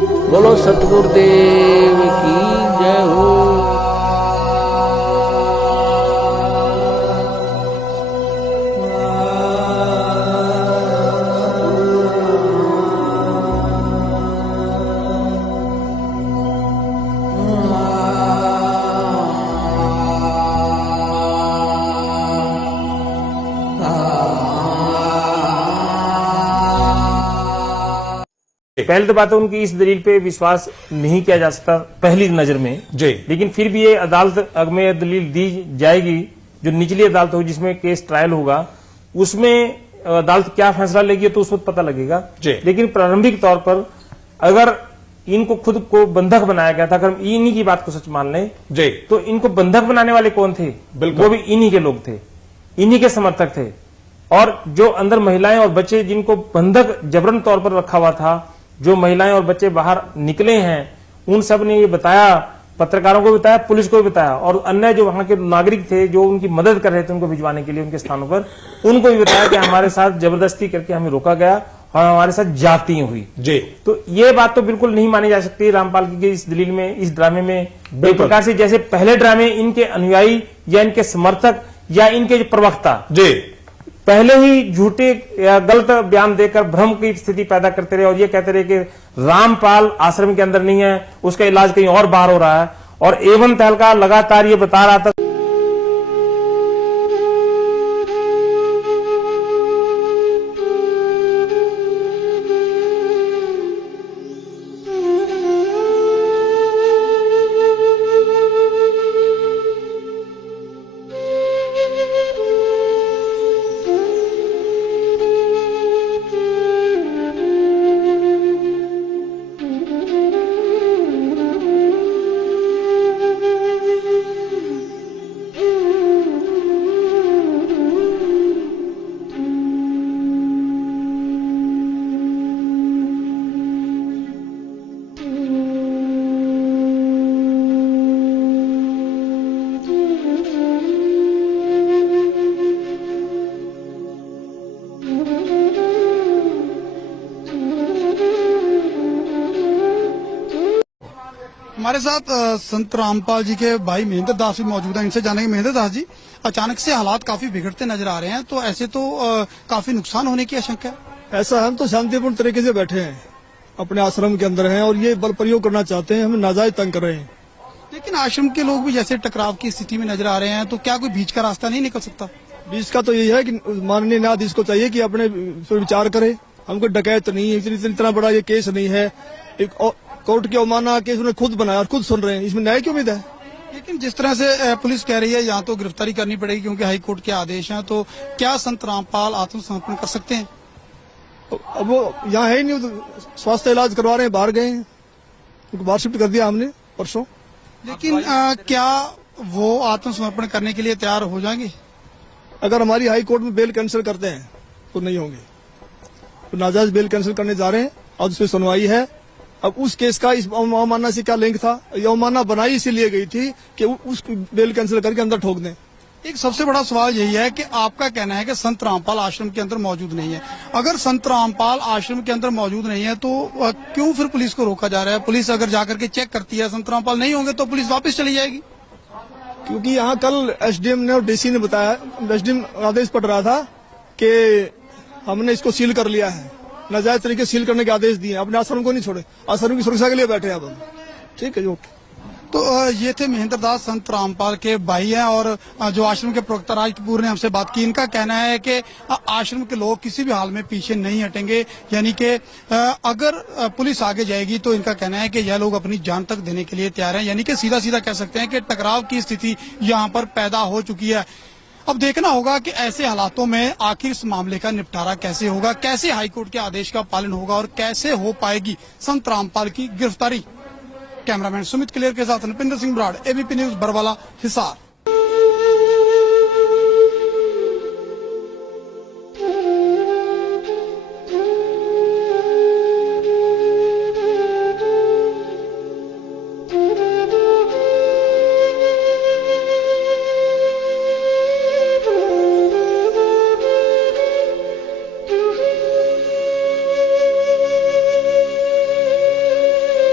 बोलो सतगुरुदेव की जय हो। पहले तो बात है उनकी इस दलील पे विश्वास नहीं किया जा सकता पहली नजर में जी, लेकिन फिर भी ये अदालत में दलील दी जाएगी जो निचली अदालत होगी जिसमें केस ट्रायल होगा, उसमें अदालत क्या फैसला लेगी तो उस वक्त पता लगेगा जी। लेकिन प्रारंभिक तौर पर अगर इनको खुद को बंधक बनाया गया था, अगर हम इन्हीं की बात को सच मान लें जी, तो इनको बंधक बनाने वाले कौन थे? बिल्कुल। वो भी इन्हीं के लोग थे, इन्हीं के समर्थक थे। और जो अंदर महिलाएं और बच्चे जिनको बंधक जबरन तौर पर रखा हुआ था, जो महिलाएं और बच्चे बाहर निकले हैं, उन सब ने ये बताया, पत्रकारों को बताया, पुलिस को भी बताया और अन्य जो वहां के नागरिक थे जो उनकी मदद कर रहे थे उनको भिजवाने के लिए उनके स्थानों पर, उनको भी बताया कि हमारे साथ जबरदस्ती करके हमें रोका गया और हमारे साथ जाती हुई जी। तो ये बात तो बिल्कुल नहीं मानी जा सकती रामपाल की इस दलील में, इस ड्रामे में। एक प्रकार से जैसे पहले ड्रामे इनके अनुयायी या इनके समर्थक या इनके जो प्रवक्ता जी पहले ही झूठे या गलत बयान देकर भ्रम की स्थिति पैदा करते रहे और ये कहते रहे कि रामपाल आश्रम के अंदर नहीं है, उसका इलाज कहीं और बाहर हो रहा है। और एवं तहलका लगातार ये बता रहा था हमारे साथ संत रामपाल जी के भाई महेंद्र दास भी मौजूद हैं। इनसे जानेंगे, महेंद्र दास जी, अचानक से हालात काफी बिगड़ते नजर आ रहे हैं, तो ऐसे तो काफी नुकसान होने की आशंका है। ऐसा हम तो शांतिपूर्ण तरीके से बैठे हैं, अपने आश्रम के अंदर हैं और ये बल प्रयोग करना चाहते हैं, हमें नाजायज तंग कर रहे हैं। लेकिन आश्रम के लोग भी जैसे टकराव की स्थिति में नजर आ रहे हैं, तो क्या कोई बीच का रास्ता नहीं निकल सकता? बीच का तो यही है कि माननीय न्यायाधीश को चाहिए कि अपने पर विचार करे। हमको डकैत नहीं है, इतना बड़ा ये केस नहीं है, एक कोर्ट की अवमानना केस उन्होंने खुद बनाया और खुद सुन रहे हैं, इसमें न्याय की उम्मीद है। लेकिन जिस तरह से पुलिस कह रही है यहाँ तो गिरफ्तारी करनी पड़ेगी क्योंकि हाईकोर्ट के आदेश हैं, तो क्या संत रामपाल आत्मसमर्पण कर सकते हैं? अब वो यहाँ है ही नहीं, स्वास्थ्य इलाज करवा रहे हैं, बाहर गए हैं, उनको बाहर शिफ्ट कर दिया हमने परसों। लेकिन क्या वो आत्मसमर्पण करने के लिए तैयार हो जाएंगे? अगर हमारी हाई कोर्ट में बेल कैंसिल करते हैं तो नहीं होंगे, तो नाजायज बेल कैंसिल करने जा रहे हैं और उस पर सुनवाई है। अब उस केस का इस अवमानना से क्या लिंक था? ये अवमानना बनाई इसीलिए गई थी कि उस बेल कैंसिल करके अंदर ठोक दें। एक सबसे बड़ा सवाल यही है कि आपका कहना है कि संत रामपाल आश्रम के अंदर मौजूद नहीं है। अगर संत रामपाल आश्रम के अंदर मौजूद नहीं है तो क्यों फिर पुलिस को रोका जा रहा है? पुलिस अगर जाकर के चेक करती है संत रामपाल नहीं होंगे तो पुलिस वापस चली जाएगी। क्योंकि यहाँ कल एसडीएम ने और डीसी ने बताया, एसडीएम आदेश पड़ रहा था कि हमने इसको सील कर लिया है, नाजायज तरीके सील करने के आदेश दिए, अपने आश्रम को नहीं छोड़े, आश्रम की सुरक्षा के लिए बैठे हैं अब। ठीक है, ओके। तो ये थे महेंद्र दास, संत रामपाल के भाई हैं और जो आश्रम के प्रवक्ता राज कपूर ने हमसे बात की। इनका कहना है कि आश्रम के लोग किसी भी हाल में पीछे नहीं हटेंगे, यानी कि अगर पुलिस आगे जाएगी तो इनका कहना है कि यह लोग अपनी जान तक देने के लिए तैयार हैं, यानी कि सीधा सीधा कह सकते हैं कि टकराव की स्थिति यहाँ पर पैदा हो चुकी है। अब देखना होगा कि ऐसे हालातों में आखिर इस मामले का निपटारा कैसे होगा, कैसे हाईकोर्ट के आदेश का पालन होगा और कैसे हो पाएगी संत रामपाल की गिरफ्तारी। कैमरामैन सुमित क्लियर के साथ नृपिंदर Singh Brar, ABP news, Barwala, Hisar.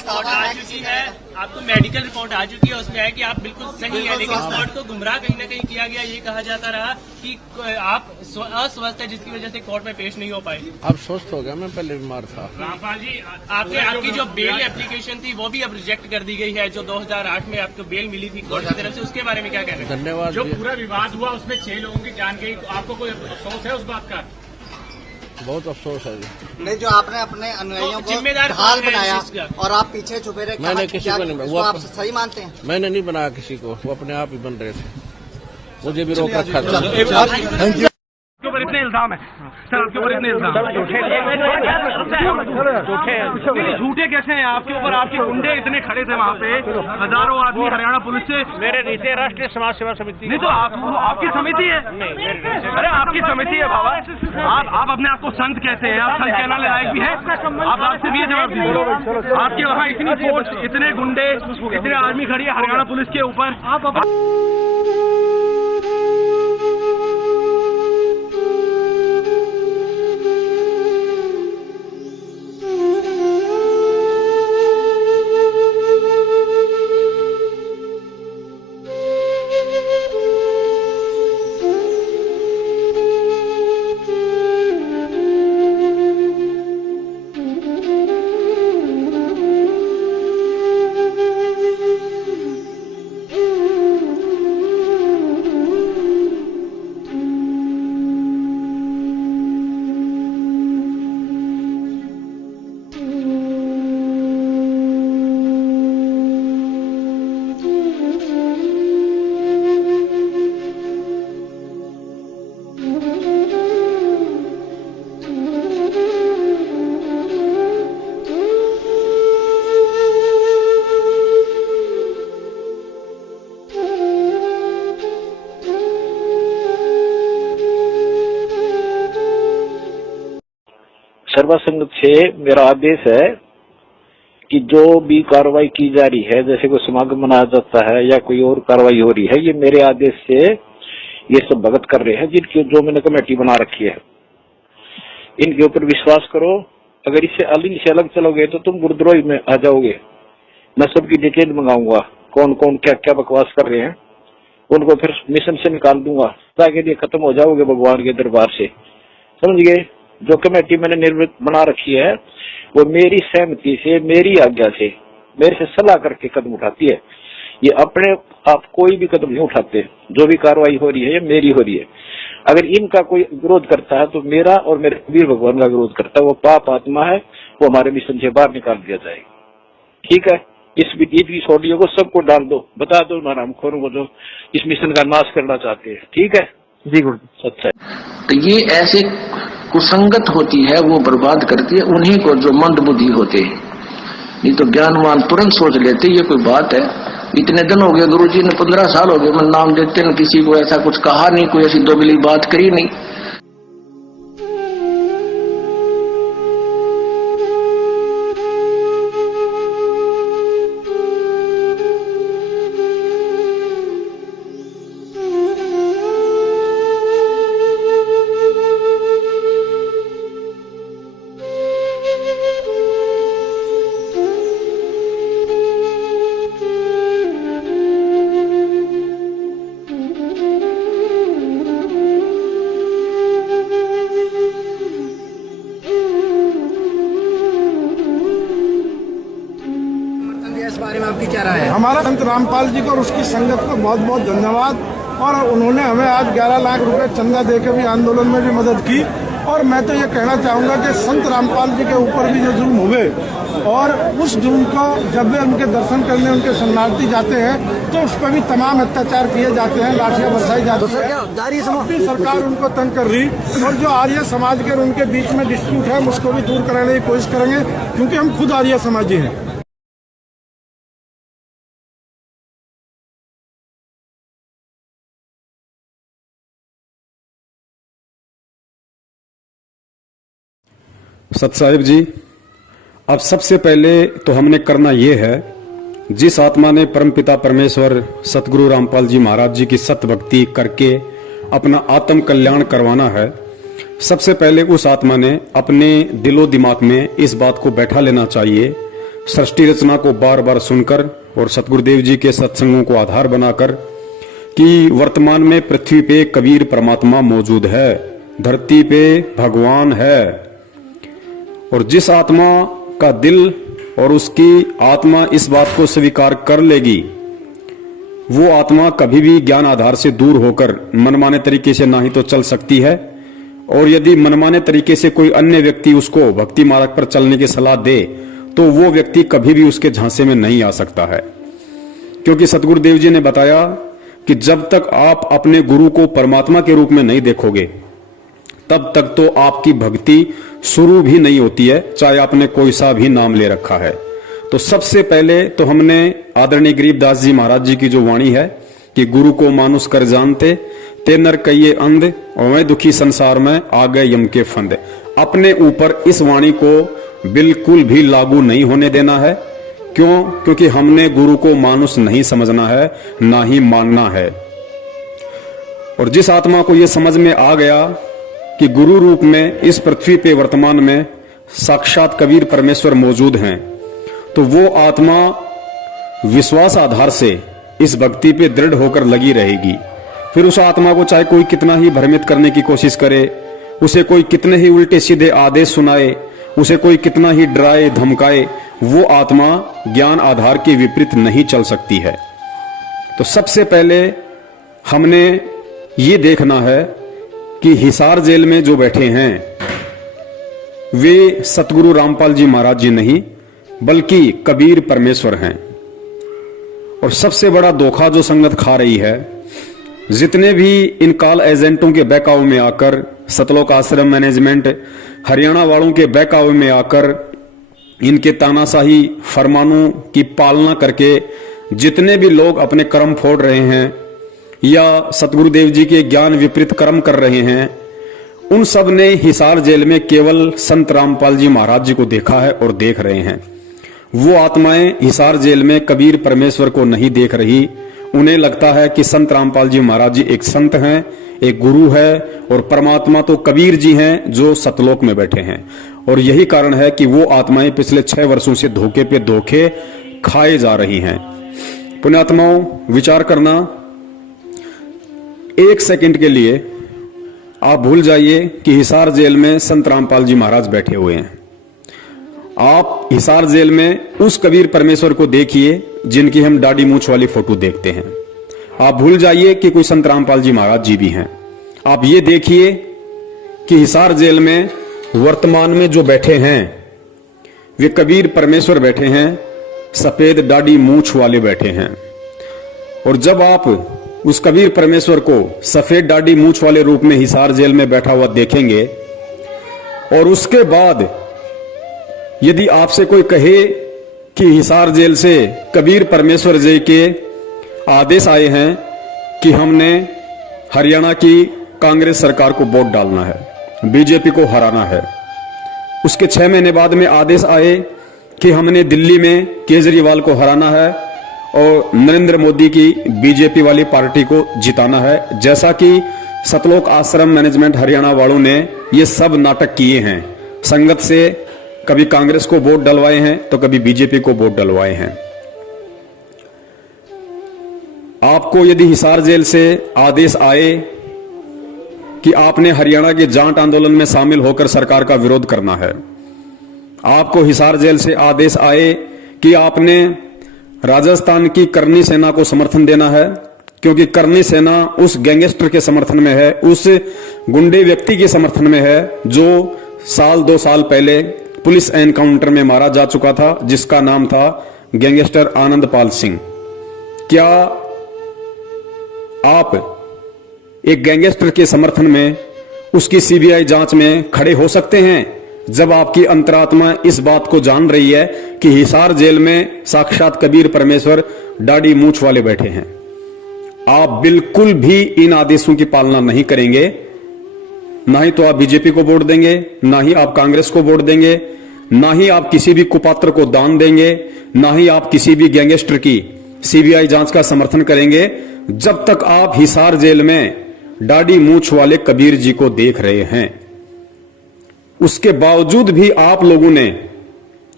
Report आ चुकी है, आपको मेडिकल रिपोर्ट आ चुकी है, उसमें है कि आप बिल्कुल सही है, लेकिन कोर्ट को गुमराह कहीं न कहीं किया गया। ये कहा जाता रहा कि आप अस्वस्थ है, जिसकी वजह से कोर्ट में पेश नहीं हो पाए। अब स्वस्थ हो गया, मैं पहले बीमार था। रामपाल जी, आपकी जो बेल एप्लीकेशन थी वो भी अब रिजेक्ट कर दी गई है, जो 2008 में आपको बेल मिली थी कोर्ट की तरफ से, उसके बारे में क्या कहना है? धन्यवाद। जो पूरा विवाद हुआ उसमें 6 लोगों की जान गई, तो आपको कोई अफसोस है उस बात का? बहुत अफसोस है जी। नहीं, जो आपने अपने अनुयायियों को जिम्मेदार ढाल कौन है बनाया इस चीज़ का? और आप पीछे छुपे रहे, मैंने किसी को नहीं, उसको आप सही मानते हैं? मैंने नहीं बनाया किसी को, वो अपने आप ही बन रहे थे, मुझे भी रोक रखा था। आपके ऊपर इतने इल्जाम है सर, आपके ऊपर इतने इल्जाम झूठे कैसे हैं आपके ऊपर? आपके गुंडे इतने खड़े थे वहाँ पे, हजारों आदमी हरियाणा पुलिस से। मेरे नीचे राष्ट्रीय समाज सेवा समिति। नहीं तो आपकी समिति है? अरे आपकी समिति है बाबा, आप अपने आप को संत कहते हैं, आप संत कहने लायक भी है? आप आपसे भी ये जवाब दीजिए, आपके वहाँ इतनी फोर्स, इतने गुंडे, इतने आर्मी खड़ी है हरियाणा पुलिस के ऊपर। सर्वा संगत से मेरा आदेश है कि जो भी कार्रवाई की जा रही है, जैसे कोई समागम मनाया जाता है या कोई और कार्रवाई हो रही है, ये मेरे आदेश से ये सब भगत कर रहे हैं, जिनकी जो मैंने कमेटी बना रखी है। इनके ऊपर विश्वास करो, अगर इससे अलग चलोगे तो तुम गुरुद्रोही में आ जाओगे। मैं सबकी डिटेल मंगाऊंगा, कौन कौन क्या क्या बकवास कर रहे हैं, उनको फिर मिशन से निकाल दूंगा, ताकि ये खत्म हो जाओगे भगवान के दरबार से, समझ गए। जो कमेटी मैंने निर्मित बना रखी है वो मेरी सहमति से, मेरी आज्ञा से, मेरे से सलाह करके कदम उठाती है। ये अपने आप कोई भी कदम नहीं उठाते। जो भी कार्रवाई हो रही है ये मेरी हो रही है। अगर इनका कोई विरोध करता है तो मेरा और मेरे कबीर भगवान का विरोध करता है, वो पाप आत्मा है, वो हमारे मिशन से बाहर निकाल दिया जाएगा। ठीक है, इस ऑडियो को सबको डाल दो, बता दो हरामखोरों को जो इस मिशन का नाश करना चाहते हैं। ठीक है जी गुरु, सच्चा है। तो ये ऐसे कुसंगत होती है, वो बर्बाद करती है उन्हीं को जो मंद बुद्धि होते हैं। नहीं तो ज्ञानवान तुरंत सोच लेते ये कोई बात है। इतने दिन हो गए गुरुजी ने, 15 साल हो गए, मैं नाम देते न, किसी को ऐसा कुछ कहा नहीं, कोई ऐसी दोगली बात करी नहीं। इस बारे में आपकी क्या राय है? हमारा संत रामपाल जी को और उसकी संगत को बहुत बहुत धन्यवाद। और उन्होंने हमें आज 11 लाख रुपए चंदा देकर भी आंदोलन में भी मदद की। और मैं तो ये कहना चाहूंगा कि संत रामपाल जी के ऊपर भी जो जुल्म हुए, और उस जुल्म को जब वे उनके दर्शन करने उनके शरणार्थी जाते हैं तो उस पर भी तमाम अत्याचार किए जाते हैं, लाठियां बरसाई जाती है। सरकार उनको तंग कर रही, और जो आर्य समाज के उनके बीच में डिस्प्यूट है उसको भी दूर कराने की कोशिश करेंगे, क्योंकि हम खुद आर्य समाजी हैं। सत साहिब जी, अब सबसे पहले तो हमने करना ये है, जिस आत्मा ने परमपिता परमेश्वर सतगुरु रामपाल जी महाराज जी की सत भक्ति करके अपना आत्म कल्याण करवाना है, सबसे पहले उस आत्मा ने अपने दिलो दिमाग में इस बात को बैठा लेना चाहिए सृष्टि रचना को बार बार सुनकर और सतगुरुदेव जी के सत्संगों को आधार बनाकर कि वर्तमान में पृथ्वी पे कबीर परमात्मा मौजूद है, धरती पे भगवान है, और जिस आत्मा का दिल और उसकी आत्मा इस बात को स्वीकार कर लेगी, वो आत्मा कभी भी ज्ञान आधार से दूर होकर मनमाने तरीके से ना ही तो चल सकती है, और यदि मनमाने तरीके से कोई अन्य व्यक्ति उसको भक्ति मार्ग पर चलने की सलाह दे तो वो व्यक्ति कभी भी उसके झांसे में नहीं आ सकता है। क्योंकि सतगुरुदेव जी ने बताया कि जब तक आप अपने गुरु को परमात्मा के रूप में नहीं देखोगे तब तक तो आपकी भक्ति शुरू भी नहीं होती है, चाहे आपने कोई सा भी नाम ले रखा है। तो सबसे पहले तो हमने आदरणीय गरीबदास जी महाराज जी की जो वाणी है कि गुरु को मानुष कर जानते ते नर कहिए अंध और मैं दुखी संसार में आ गए यम के फंद, अपने ऊपर इस वाणी को बिल्कुल भी लागू नहीं होने देना है। क्यों? क्योंकि हमने गुरु को मानुष नहीं समझना है, ना ही मानना है। और जिस आत्मा को यह समझ में आ गया कि गुरु रूप में इस पृथ्वी पे वर्तमान में साक्षात कबीर परमेश्वर मौजूद हैं, तो वो आत्मा विश्वास आधार से इस भक्ति पे दृढ़ होकर लगी रहेगी। फिर उस आत्मा को चाहे कोई कितना ही भ्रमित करने की कोशिश करे, उसे कोई कितने ही उल्टे सीधे आदेश सुनाए, उसे कोई कितना ही डराए धमकाए, वो आत्मा ज्ञान आधार के विपरीत नहीं चल सकती है। तो सबसे पहले हमने ये देखना है कि हिसार जेल में जो बैठे हैं वे सतगुरु रामपाल जी महाराज जी नहीं बल्कि कबीर परमेश्वर हैं। और सबसे बड़ा धोखा जो संगत खा रही है, जितने भी इन कॉल एजेंटों के बहकावे में आकर, सतलोक आश्रम मैनेजमेंट हरियाणा वालों के बहकावे में आकर, इनके तानाशाही फरमानों की पालना करके जितने भी लोग अपने कर्म फोड़ रहे हैं या सतगुरुदेव जी के ज्ञान विपरीत कर्म कर रहे हैं, उन सब ने हिसार जेल में केवल संत रामपाल जी महाराज जी को देखा है और देख रहे हैं। वो आत्माएं हिसार जेल में कबीर परमेश्वर को नहीं देख रही। उन्हें लगता है कि संत रामपाल जी महाराज जी एक संत हैं, एक गुरु है, और परमात्मा तो कबीर जी हैं जो सतलोक में बैठे हैं। और यही कारण है कि वो आत्माएं पिछले 6 वर्षों से धोखे पे धोखे खाए जा रही हैं। पुण्यात्माओं, विचार करना, 1 सेकंड के लिए आप भूल जाइए कि हिसार जेल में संत रामपाल जी महाराज बैठे हुए हैं। आप हिसार जेल में उस कबीर परमेश्वर को देखिए जिनकी हम दाढ़ी मूंछ वाली फोटो देखते हैं। आप भूल जाइए कि कोई संत रामपाल जी महाराज जी भी हैं। आप ये देखिए कि हिसार जेल में वर्तमान में जो बैठे हैं वे कबीर परमेश्वर बैठे हैं, सफेद दाढ़ी मूंछ वाले बैठे हैं। और जब आप उस कबीर परमेश्वर को सफेद दाढ़ी मूंछ वाले रूप में हिसार जेल में बैठा हुआ देखेंगे, और उसके बाद यदि आपसे कोई कहे कि हिसार जेल से कबीर परमेश्वर जी के आदेश आए हैं कि हमने हरियाणा की कांग्रेस सरकार को वोट डालना है, बीजेपी को हराना है, उसके 6 महीने बाद में आदेश आए कि हमने दिल्ली में केजरीवाल को हराना है और नरेंद्र मोदी की बीजेपी वाली पार्टी को जिताना है, जैसा कि सतलोक आश्रम मैनेजमेंट हरियाणा वालों ने ये सब नाटक किए हैं। संगत से कभी कांग्रेस को वोट डलवाए हैं तो कभी बीजेपी को वोट डलवाए हैं। आपको यदि हिसार जेल से आदेश आए कि आपने हरियाणा के जाट आंदोलन में शामिल होकर सरकार का विरोध करना है, आपको हिसार जेल से आदेश आए कि आपने राजस्थान की करनी सेना को समर्थन देना है, क्योंकि करनी सेना उस गैंगस्टर के समर्थन में है, उस गुंडे व्यक्ति के समर्थन में है जो 1-2 साल पहले पुलिस एनकाउंटर में मारा जा चुका था, जिसका नाम था गैंगस्टर आनंदपाल सिंह। क्या आप एक गैंगस्टर के समर्थन में उसकी सीबीआई जांच में खड़े हो सकते हैं जब आपकी अंतरात्मा इस बात को जान रही है कि हिसार जेल में साक्षात कबीर परमेश्वर दाढ़ी मूंछ वाले बैठे हैं? आप बिल्कुल भी इन आदेशों की पालना नहीं करेंगे। ना ही तो आप बीजेपी को वोट देंगे, ना ही आप कांग्रेस को वोट देंगे, ना ही आप किसी भी कुपात्र को दान देंगे, ना ही आप किसी भी गैंगस्टर की सीबीआई जांच का समर्थन करेंगे, जब तक आप हिसार जेल में दाढ़ी मूंछ वाले कबीर जी को देख रहे हैं। उसके बावजूद भी आप लोगों ने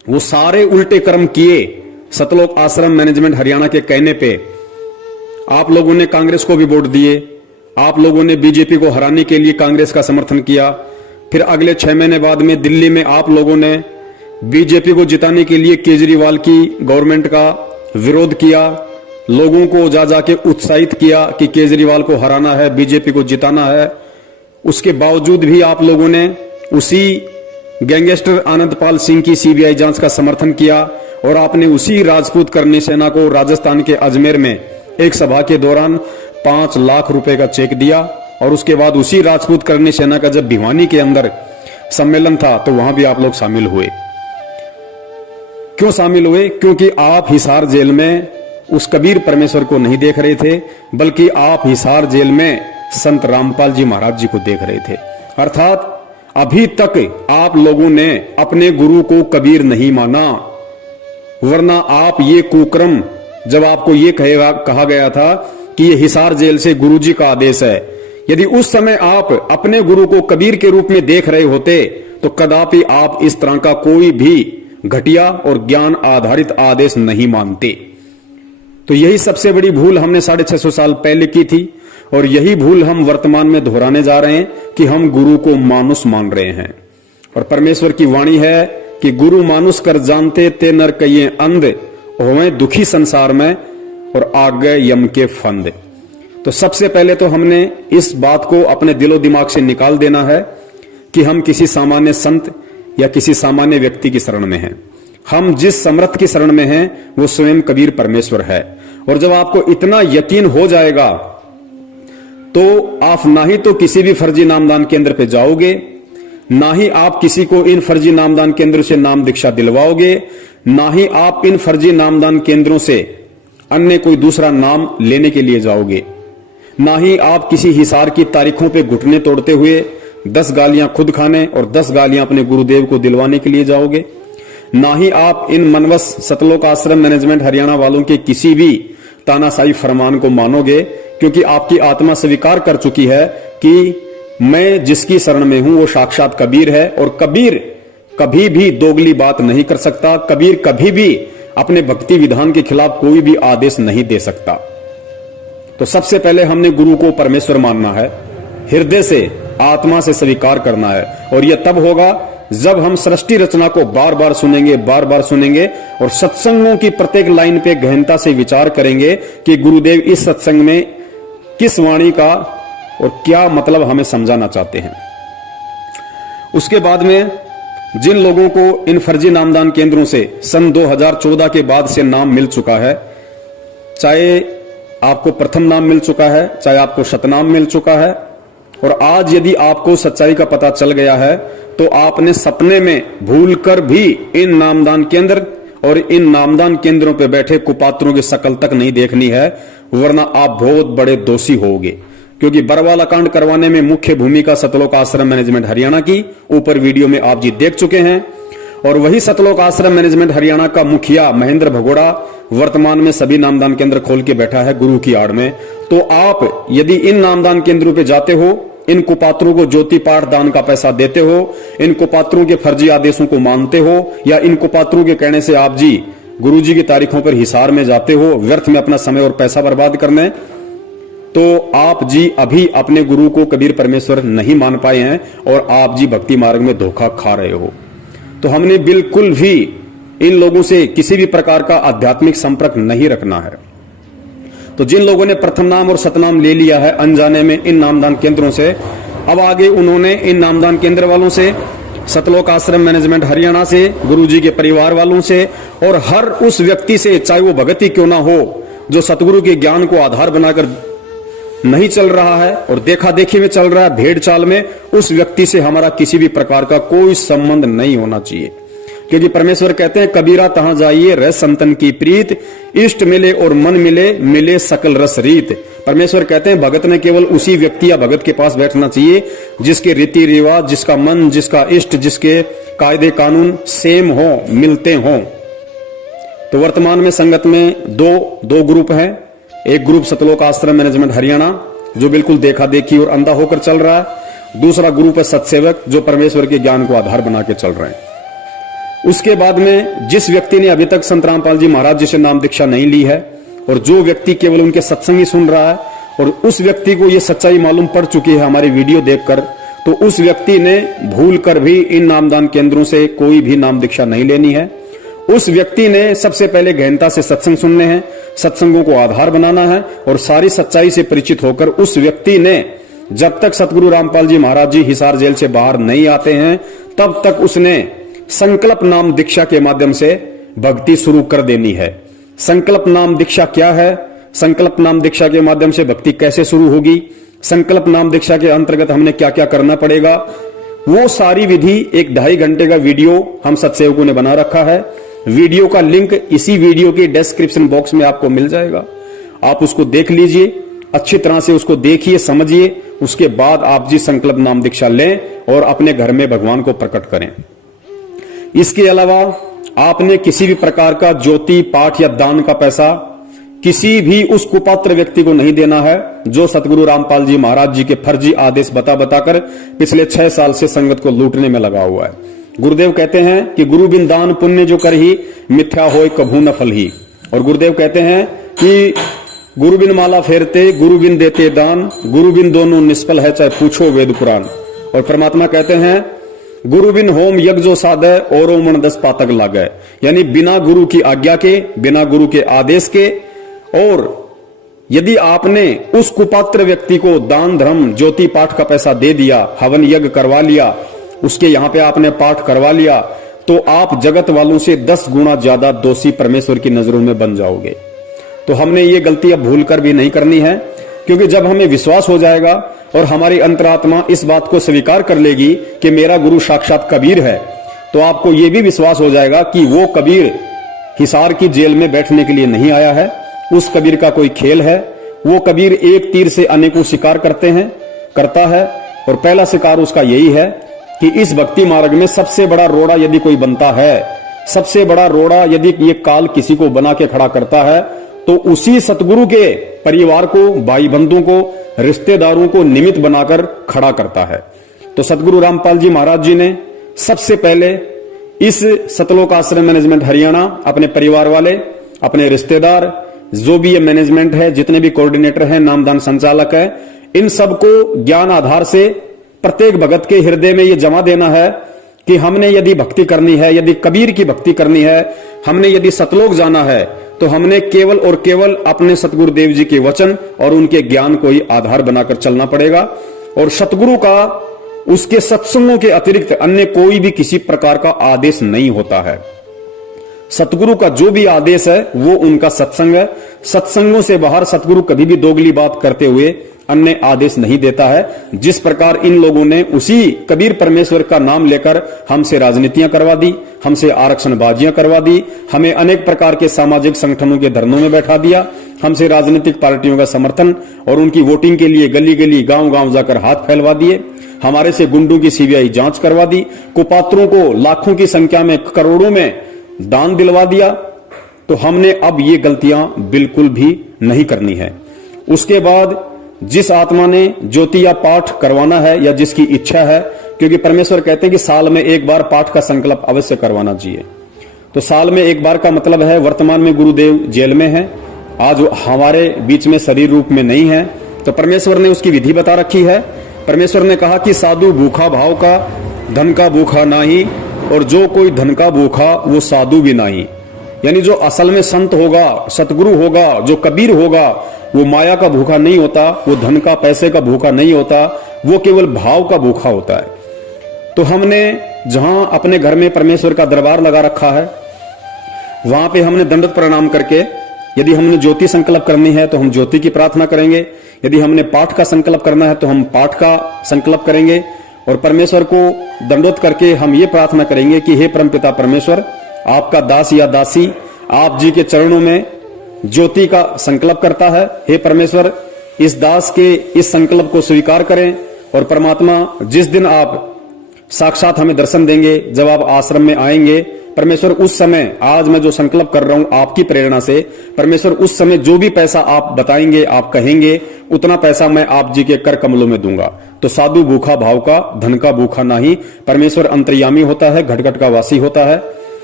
वो सारे उल्टे कर्म किए सतलोक आश्रम मैनेजमेंट हरियाणा के कहने पे। आप लोगों ने कांग्रेस को भी वोट दिए, आप लोगों ने बीजेपी को हराने के लिए कांग्रेस का समर्थन किया। फिर अगले 6 महीने बाद में दिल्ली में आप लोगों ने बीजेपी को जिताने के लिए केजरीवाल की गवर्नमेंट का विरोध किया, लोगों को जा जाके उत्साहित किया कि केजरीवाल को हराना है, बीजेपी को जिताना है। उसके बावजूद भी आप लोगों ने उसी गैंगस्टर आनंदपाल सिंह की सीबीआई जांच का समर्थन किया और आपने उसी राजपूत करनी सेना को राजस्थान के अजमेर में एक सभा के दौरान 5 लाख रुपए का चेक दिया। और उसके बाद उसी राजपूत करनी सेना का जब भिवानी के अंदर सम्मेलन था तो वहां भी आप लोग शामिल हुए। क्यों शामिल हुए? क्योंकि आप हिसार जेल में उस कबीर परमेश्वर को नहीं देख रहे थे, बल्कि आप हिसार जेल में संत रामपाल जी महाराज जी को देख रहे थे। अर्थात अभी तक आप लोगों ने अपने गुरु को कबीर नहीं माना, वरना आप ये कुक्रम, जब आपको ये कहा गया था कि ये हिसार जेल से गुरुजी का आदेश है, यदि उस समय आप अपने गुरु को कबीर के रूप में देख रहे होते तो कदापि आप इस तरह का कोई भी घटिया और ज्ञान आधारित आदेश नहीं मानते। तो यही सबसे बड़ी भूल हमने 650 साल पहले की थी और यही भूल हम वर्तमान में दोहराने जा रहे हैं कि हम गुरु को मानुष मान रहे हैं। और परमेश्वर की वाणी है कि गुरु मानुष कर जानते ते नर कहिए अंध, होवे दुखी संसार में और आग गए यम के फंद। तो सबसे पहले तो हमने इस बात को अपने दिलो दिमाग से निकाल देना है कि हम किसी सामान्य संत या किसी सामान्य व्यक्ति की शरण में हैं। हम जिस समर्थ की शरण में हैं वो स्वयं कबीर परमेश्वर है। और जब आपको इतना यकीन हो जाएगा तो आप ना ही तो किसी भी फर्जी नामदान केंद्र पे जाओगे, ना ही आप किसी को इन फर्जी नामदान केंद्रों से नाम दीक्षा दिलवाओगे, ना ही आप इन फर्जी नामदान केंद्रों से अन्य कोई दूसरा नाम लेने के लिए जाओगे, ना ही आप किसी हिसार की तारीखों पे घुटने तोड़ते हुए 10 गालियां खुद खाने और 10 गालियां अपने गुरुदेव को दिलवाने के लिए जाओगे, ना ही आप इन मनवस सतलोक आश्रम मैनेजमेंट हरियाणा वालों के किसी भी तानाशाही फरमान को मानोगे, क्योंकि आपकी आत्मा स्वीकार कर चुकी है कि मैं जिसकी शरण में हूं वो साक्षात कबीर है। और कबीर कभी भी दोगली बात नहीं कर सकता, कबीर कभी भी अपने भक्ति विधान के खिलाफ कोई भी आदेश नहीं दे सकता। तो सबसे पहले हमने गुरु को परमेश्वर मानना है, हृदय से आत्मा से स्वीकार करना है। और यह तब होगा जब हम सृष्टि रचना को बार बार सुनेंगे और सत्संगों की प्रत्येक लाइन पे गहनता से विचार करेंगे कि गुरुदेव इस सत्संग में किस वाणी का और क्या मतलब हमें समझाना चाहते हैं। उसके बाद में जिन लोगों को इन फर्जी नामदान केंद्रों से सन 2014 के बाद से नाम मिल चुका है, चाहे आपको प्रथम नाम मिल चुका है, चाहे आपको शतनाम मिल चुका है, और आज यदि आपको सच्चाई का पता चल गया है तो आपने सपने में भूलकर भी इन नामदान केंद्र और इन नामदान केंद्रों पर बैठे कुपात्रों की शकल तक नहीं देखनी है, वरना आप बहुत बड़े दोषी होगे। क्योंकि बरवाला कांड करवाने में मुख्य भूमिका सतलोक आश्रम मैनेजमेंट हरियाणा की ऊपर वीडियो में आप जी देख चुके हैं। और वही सतलोक आश्रम मैनेजमेंट हरियाणा का मुखिया महेंद्र भगोड़ा वर्तमान में सभी नामदान केंद्र खोल के बैठा है गुरु की आड़ में। तो आप यदि इन नामदान केंद्रों पे जाते हो, इन कुपात्रों को ज्योति पाठ दान का पैसा देते हो, इन कुपात्रों के फर्जी आदेशों को मानते हो, या इन कुपात्रों के कहने से आप जी गुरुजी की तारीखों पर हिसार में जाते हो व्यर्थ में अपना समय और पैसा बर्बाद करने, तो आप जी अभी अपने गुरु को कबीर परमेश्वर नहीं मान पाए हैं और आप जी भक्ति मार्ग में धोखा खा रहे हो। तो हमने बिल्कुल भी इन लोगों से किसी भी प्रकार का आध्यात्मिक संपर्क नहीं रखना है। तो जिन लोगों ने प्रथम नाम और सतनाम ले लिया है अनजाने में इन नामदान केंद्रों से, अब आगे उन्होंने इन नामदान केंद्र वालों से, सतलोक आश्रम मैनेजमेंट हरियाणा से, गुरुजी के परिवार वालों से और हर उस व्यक्ति से, चाहे वो भगत ही क्यों ना हो, जो सतगुरु के ज्ञान को आधार बनाकर नहीं चल रहा है और देखा देखी में चल रहा है, भेड़ चाल में, उस व्यक्ति से हमारा किसी भी प्रकार का कोई संबंध नहीं होना चाहिए। क्योंकि परमेश्वर कहते हैं कबीरा तहां जाइए रह संतन की प्रीत, इष्ट मिले और मन मिले, मिले सकल रस रीत। परमेश्वर कहते हैं भगत ने केवल उसी व्यक्ति या भगत के पास बैठना चाहिए जिसके रीति रिवाज, जिसका मन, जिसका इष्ट, जिसके कायदे कानून सेम हो, मिलते हों। तो वर्तमान में संगत में दो ग्रुप हैं। एक ग्रुप सतलोक आश्रम मैनेजमेंट हरियाणा जो बिल्कुल देखा देखी और अंधा होकर चल रहा है, दूसरा ग्रुप है सत्सेवक जो परमेश्वर के ज्ञान को आधार बना के चल रहे हैं। उसके बाद में जिस व्यक्ति ने अभी तक संत रामपाल जी महाराज जी से नाम दीक्षा नहीं ली है और जो व्यक्ति केवल उनके सत्संग ही सुन रहा है और उस व्यक्ति को ये सच्चाई मालूम पड़ चुकी है हमारी वीडियो देखकर, तो उस व्यक्ति ने भूल कर भी इन नामदान केंद्रों से कोई भी नाम दीक्षा नहीं लेनी है। उस व्यक्ति ने सबसे पहले गहनता से सत्संग सुनने हैं, सत्संगों को आधार बनाना है और सारी सच्चाई से परिचित होकर उस व्यक्ति ने जब तक सतगुरु रामपाल जी महाराज जी हिसार जेल से बाहर नहीं आते हैं तब तक उसने संकल्प नाम दीक्षा के माध्यम से भक्ति शुरू कर देनी है। संकल्प नाम दीक्षा क्या है, संकल्प नाम दीक्षा के माध्यम से भक्ति कैसे शुरू होगी, संकल्प नाम दीक्षा के अंतर्गत हमने क्या क्या करना पड़ेगा, वो सारी विधि एक 2.5 घंटे का वीडियो हम सत्सेवकों ने बना रखा है। वीडियो का लिंक इसी वीडियो के डिस्क्रिप्शन बॉक्स में आपको मिल जाएगा, आप उसको देख लीजिए, अच्छी तरह से उसको देखिए, समझिए, उसके बाद आप जी संकल्प नाम दीक्षा लें और अपने घर में भगवान को प्रकट करें। इसके अलावा आपने किसी भी प्रकार का ज्योति पाठ या दान का पैसा किसी भी उस कुपात्र व्यक्ति को नहीं देना है जो सतगुरु रामपाल जी महाराज जी के फर्जी आदेश बता बताकर पिछले 6 साल से संगत को लूटने में लगा हुआ है। गुरुदेव कहते हैं कि गुरु बिन दान पुण्य जो कर ही मिथ्या होय कभू न फल ही। और गुरुदेव कहते हैं कि गुरु बिन माला फेरते गुरु बिन देते दान, गुरु बिन दोनों निष्फल है चाहे पूछो वेद पुराण। और परमात्मा कहते हैं गुरु बिन होम यज्ञ जो साधे औरों मन 10 पातक लागे, यानी बिना गुरु की आज्ञा के, बिना गुरु के आदेश के। और यदि आपने उस कुपात्र व्यक्ति को दान धर्म ज्योति पाठ का पैसा दे दिया, हवन यज्ञ करवा लिया, उसके यहां पे आपने पाठ करवा लिया, तो आप जगत वालों से 10 गुना ज्यादा दोषी परमेश्वर की नजरों में बन जाओगे। तो हमने ये गलती अब भूल कर भी नहीं करनी है, क्योंकि जब हमें विश्वास हो जाएगा और हमारी अंतरात्मा इस बात को स्वीकार कर लेगी कि मेरा गुरु साक्षात कबीर है, तो आपको यह भी विश्वास हो जाएगा कि वो कबीर हिसार की जेल में बैठने के लिए नहीं आया है, उस कबीर का कोई खेल है। वो कबीर एक तीर से अनेकों शिकार करता है और पहला शिकार उसका यही है कि इस भक्ति मार्ग में सबसे बड़ा रोड़ा यदि कोई बनता है, सबसे बड़ा रोड़ा यदि ये काल किसी को बना के खड़ा करता है, तो उसी सतगुरु के परिवार को, भाई बंधुओं को, रिश्तेदारों को निमित्त बनाकर खड़ा करता है। तो सतगुरु रामपाल जी महाराज जी ने सबसे पहले इस सतलोक आश्रम मैनेजमेंट हरियाणा अपने परिवार वाले, अपने रिश्तेदार, जो भी ये मैनेजमेंट है, जितने भी कोऑर्डिनेटर हैं, नामदान संचालक है, इन सबको ज्ञान आधार से प्रत्येक भगत के हृदय में ये जमा देना है कि हमने यदि भक्ति करनी है, यदि कबीर की भक्ति करनी है, हमने यदि सतलोक जाना है, तो हमने केवल और केवल अपने सतगुरुदेव जी के वचन और उनके ज्ञान को ही आधार बनाकर चलना पड़ेगा। और सतगुरु का उसके सत्संगों के अतिरिक्त अन्य कोई भी किसी प्रकार का आदेश नहीं होता है। सतगुरु का जो भी आदेश है वो उनका सत्संग है। सत्संगों से बाहर सतगुरु कभी भी दोगली बात करते हुए अन्य आदेश नहीं देता है। जिस प्रकार इन लोगों ने उसी कबीर परमेश्वर का नाम लेकर हमसे राजनीतियां करवा दी, हमसे आरक्षणबाजियां करवा दी, हमें अनेक प्रकार के सामाजिक संगठनों के धरनों में बैठा दिया, हमसे राजनीतिक पार्टियों का समर्थन और उनकी वोटिंग के लिए गली गली गांव गांव जाकर हाथ फैलवा दिए, हमारे से गुंडों की सीबीआई जांच करवा दी, कुपात्रों को लाखों की संख्या में, करोड़ों में दान दिलवा दिया। तो हमने अब ये गलतियां बिल्कुल भी नहीं करनी है। उसके बाद जिस आत्मा ने ज्योति या पाठ करवाना है या जिसकी इच्छा है, क्योंकि परमेश्वर कहते हैं कि साल में एक बार पाठ का संकल्प अवश्य करवाना चाहिए। तो साल में एक बार का मतलब है, वर्तमान में गुरुदेव जेल में हैं, आज हमारे बीच में शरीर रूप में नहीं है, तो परमेश्वर ने उसकी विधि बता रखी है। परमेश्वर ने कहा कि साधु भूखा भाव का, धन का भूखा नाही, और जो कोई धन का भूखा वो साधु भी नहीं। यानी जो असल में संत होगा, सतगुरु होगा, जो कबीर होगा, वो माया का भूखा नहीं होता, वो धन का पैसे का भूखा नहीं होता, वो केवल भाव का भूखा होता है। तो हमने जहां अपने घर में परमेश्वर का दरबार लगा रखा है, वहां पे हमने दंडवत प्रणाम करके, यदि हमने ज्योति संकल्प करनी है तो हम ज्योति की प्रार्थना करेंगे, यदि हमने पाठ का संकल्प करना है तो हम पाठ का संकल्प करेंगे, और परमेश्वर को दंडवत करके हम ये प्रार्थना करेंगे कि हे परमपिता परमेश्वर, आपका दास या दासी आप जी के चरणों में ज्योति का संकल्प करता है। हे परमेश्वर, इस दास के इस संकल्प को स्वीकार करें, और परमात्मा जिस दिन आप साक्षात हमें दर्शन देंगे, जब आप आश्रम में आएंगे, परमेश्वर उस समय, आज मैं जो संकल्प कर रहा हूं आपकी प्रेरणा से, परमेश्वर उस समय जो भी पैसा आप बताएंगे, आप कहेंगे, उतना पैसा मैं आप जी के कर कमलों में दूंगा। तो साधु भूखा भाव का, धन का भूखा नहीं। परमेश्वर अंतर्यामी होता है, घट घट का वासी होता है।